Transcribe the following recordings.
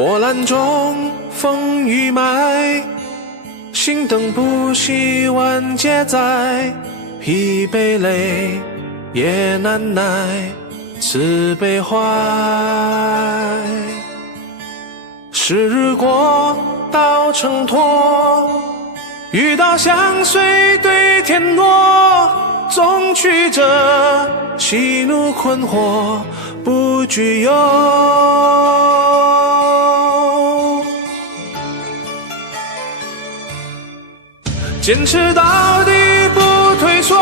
波澜中风雨埋，心灯不息万劫灾，疲惫累也难耐，慈悲怀。时日过道成托，遇到相随对天诺，纵曲折喜怒困惑不惧忧。坚持到底不退缩，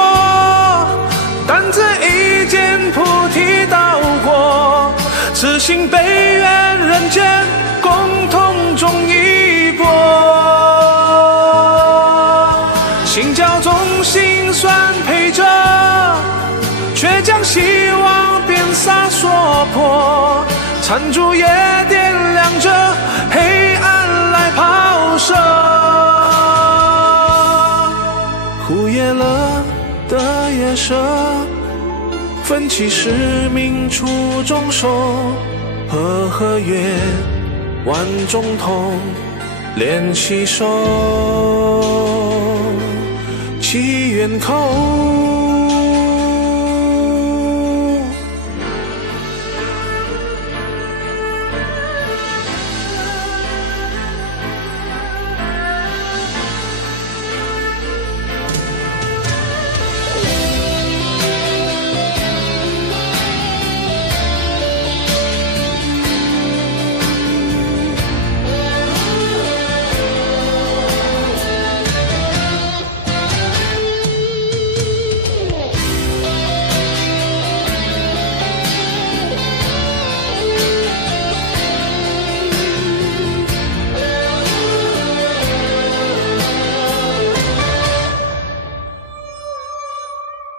担子一肩菩提道果，此心悲愿人间共同种一钵。心教中心酸陪着，却将希望变洒所迫，残烛也点亮着黑暗来抛射。枯叶了的夜色，奋起使命出众手，和月万众同，怜惜手，祈愿口。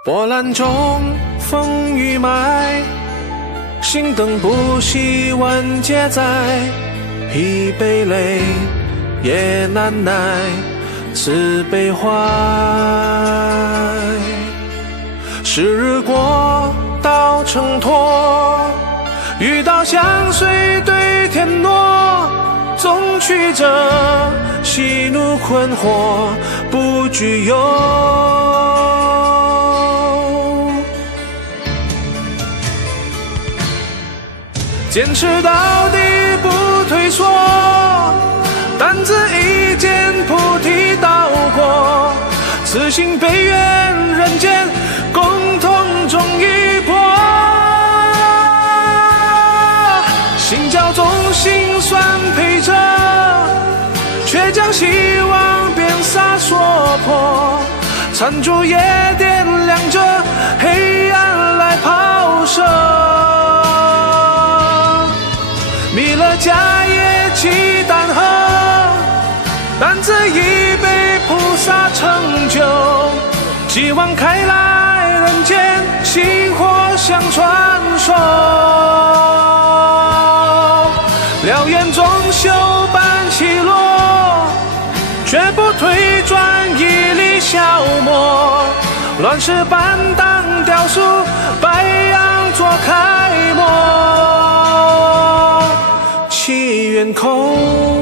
波澜中风雨埋，心灯不息万劫灾，疲惫累也难耐，慈悲怀。时日过道成托，遇到相随对天诺，纵曲折喜怒困惑不惧忧。坚持到底不退缩，担子一肩菩提道果，此心悲愿人间共同种一钵。心教中心酸陪着，却将希望变洒所迫，残烛也点亮着黑暗来抛射。弥勒迦叶起丹河，担子已被菩萨成就，继往开来人间薪火相传授。燎原中修般起落，绝不退转一粒消磨，乱世般当雕塑，白羊作开模，祈愿口。